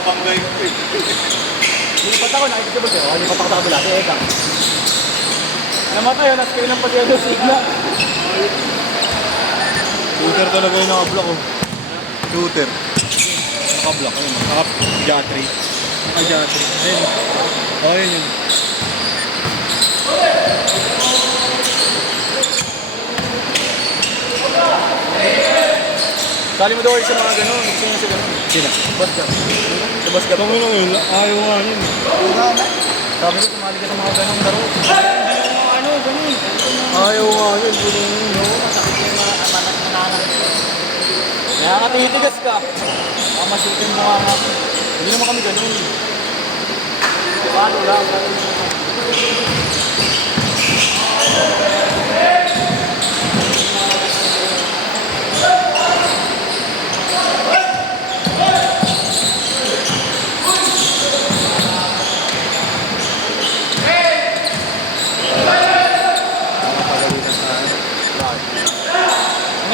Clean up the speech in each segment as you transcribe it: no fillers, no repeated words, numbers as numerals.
Papanggay ko eh. Lipat ako, nakikita ba siya? Lipat ako sa kabila. Eka. Namatay, naskay ng pati yung sigla. Shooter talaga yung naka-block oh. Shooter. Naka-block ayun. Naka-jatry. Naka-jatry. Ayun. Oh, yun yun. Sali mo daw kayo sa mga gano'n. Gusto mo sa gano'n. Sila. Basket. Sa basket. Ito mo lang yun. Ayaw nga yun. Sabi ko, sumali ka sa mga gano'ng laro. Ano, ganun. Ayaw nga yun. Masakit yung mga mananang. Kaya nga tinitigas ka. Mamasukin mo nga. Hindi naman kami gano'n. Paano lang?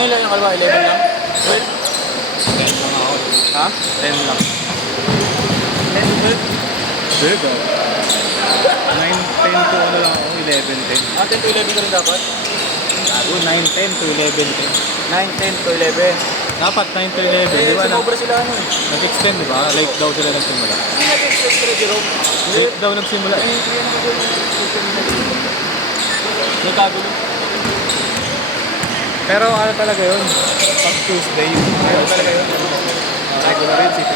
Ilan yung kalwa? 11 lang? 12? 10 lang ako. Ha? 10 lang. 10, 12? 12 ah. 9, 10 to ano lang ako. 11, 10. Ah, 10 to 11 ka rin dapat? Ako, 9, 10 to 11, 10. 9, 10 to 11. Dapat 9 to 11, di ba na? Sumobra sila ano eh. Nag-extend, di ba? Late daw sila nagsimula. Hindi nag-extend sila, Jerome. Late daw nagsimula. Hindi yan ako doon. Nagkagulo. Pero ano talaga yun? Pag Tuesday, ano talaga yun? Regular yun, sito.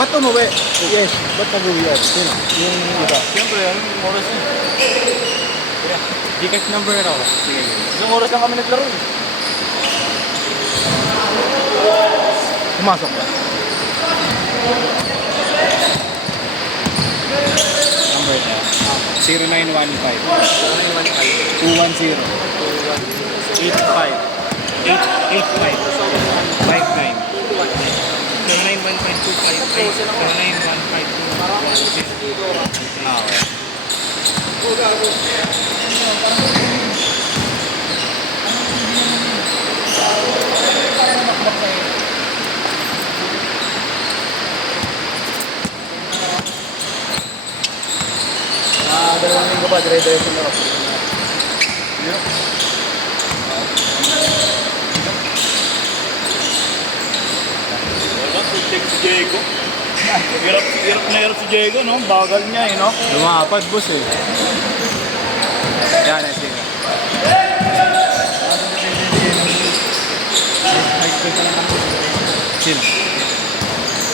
Ba't umuwi? Yes, ba't nag-uwi yan? Sino? Yung iba. Siyempre, anong oras na? Gcash number ako. Sige, sige. Isang oras lang kami naglaro eh. Pumasok ba? Number niya. 0915 210 85 Ah, okay. Dalawang linggo pa, dire-diretso na ako. Si Diego. Hirap si Diego, no? Bagal niya, eh, no? Lumapad, boss, eh. Yan, sige. Sino?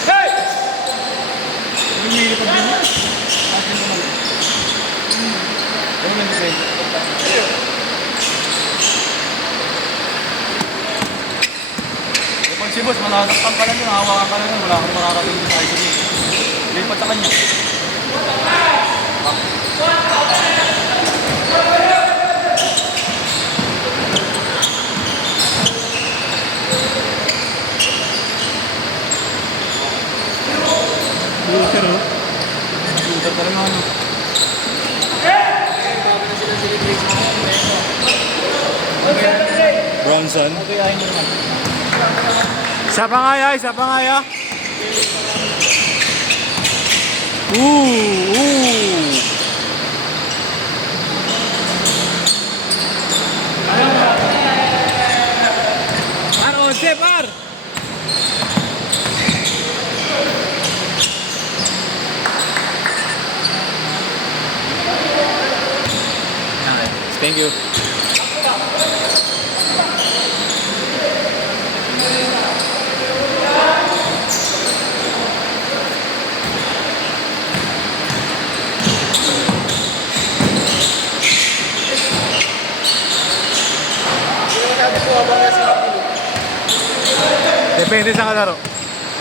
Hey! Lumilipad din niya. Ano nang depende? Pag si boss, manasaktan ka na yun, hawakan ka na yun, wala kang makakating sa ICD. Lipat sa kanya. Shooter, oh. Shooter ka rin ano. Bronson. Magayahin nyo naman. Isa pa nga ya, isa pa nga ya. Ooh. Par, 11, par. Thank you. Depende sa kalaro.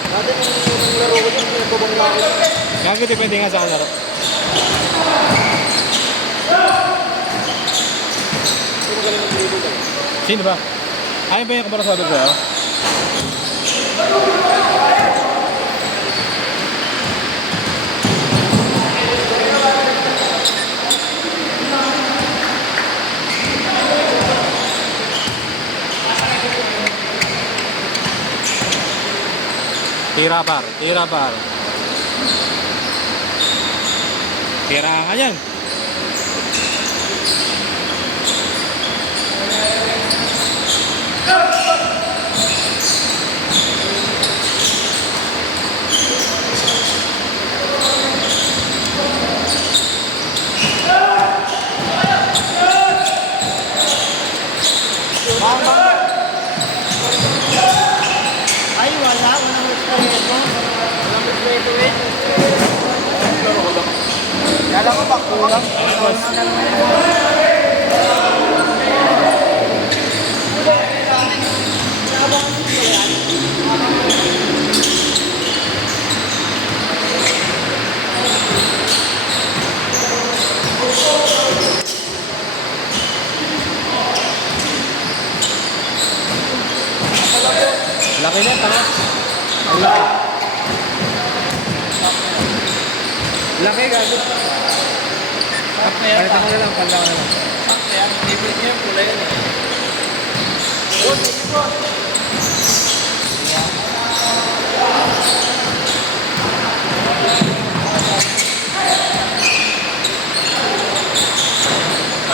Dati nung laro ko yung pinagbabangla ko. Kaya depende nga sa kalaro. Sino ba? Ayun ba yung kabarasado sa'yo? Tira par. Tira par. Tira ka yan. Ay, wala. Walang respeto. Walang respeto eh. Kala ko ba kulang? Laki na, tanga. Ang laki. Laki, gago. Palitan ko na lang, palitan ko na lang. Kaya, favorite niya yung kulay yun eh.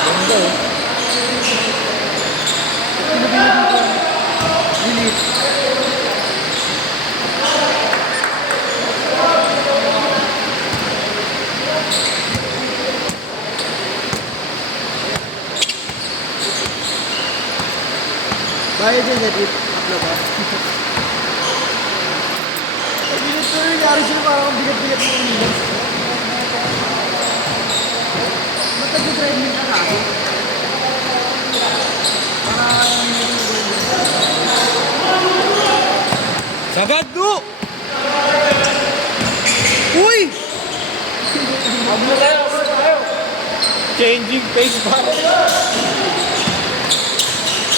Ganda eh. Bayad yan, edit. Upload ba? Bigat ko rin, yari sila parang bigat-bigat mo yung bigat. Ba't nag-treadmill ka kasi? Sagad, do! Uy! Upload tayo. Changing pace pa.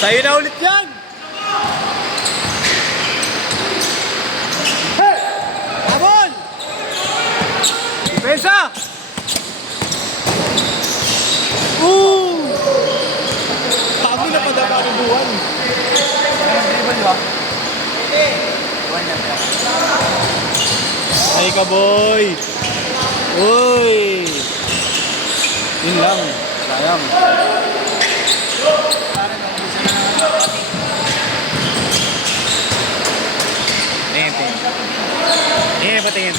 Tayo na ulit yan! Hey! Habol! Depensa! Tabi na padapa ng buwan. Dribble ba? Ay ka, boy! Uy! Yun lang. Sayang. Patingin.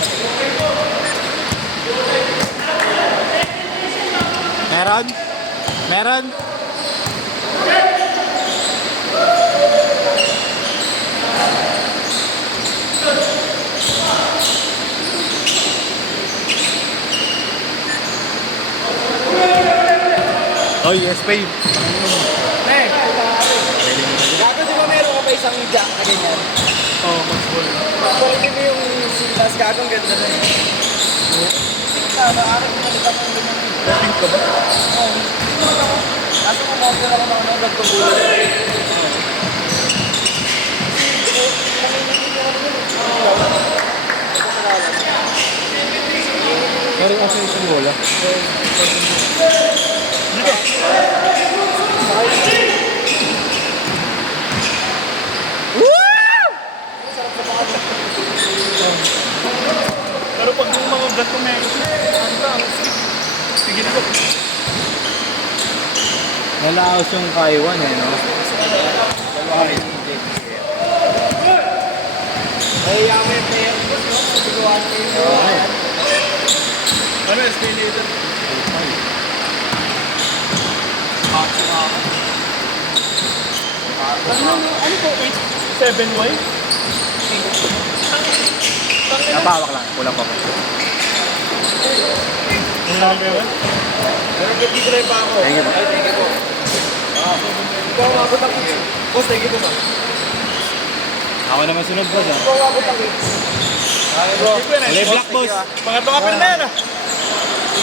Meron? Meron? Oh, yes, babe. Hey! Gago, di ba meron ka pa isang jack na ganyan? Oh, mag-full. Pwede mo yung silas gagong ganda na eh. Naaarap mo na ang ganyan. Pink ka ba? Oo. Kaso kumopera ako ng ano, nagtubulan. Meron kasi isang bola. Pero pag yung mga gato meron, ano ka, sige na ko. Nalaos yung Kaiwan eh, no? Ay, yaman yung player ko, no? Nagagawa ko yung ano, stay later. Ano po, 7Y? Napawak lang, kulang pa po. Ang number 1? Pero nag-try pa ako. Thank you po. Ay, thank you po. Ikaw ang abot ang kids. Boss, thank you po, man. Ako naman sunod, boss, ha? Ikaw ang abot ang kids. Ay, bro. Kulay black, boss. Pangatlo ka pa na yan, ah.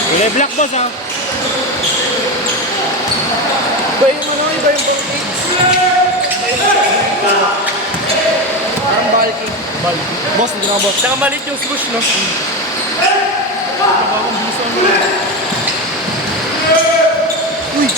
Kulay black, boss, ha? Iba yung ano, iba yung ball kids. Parang bulking. Boss, hindi na, boss. Tsaka malit yung swoosh, no? Uy!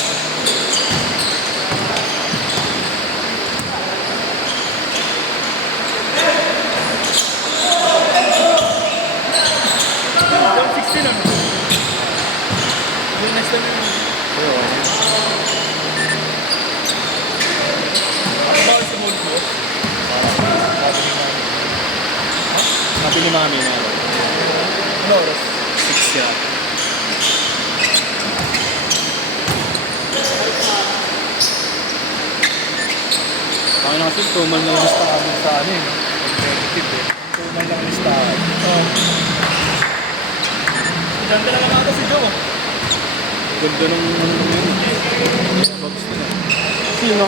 Sabi ni mami na Ano oras? 6 yan. Kaya na kasi tumal na yung listahan sa ano eh. Competitive eh. Tumal lang listahan. Oo. Ganda na naman ito si Joe. Ganda ng ano yun. Babs nila. Sino?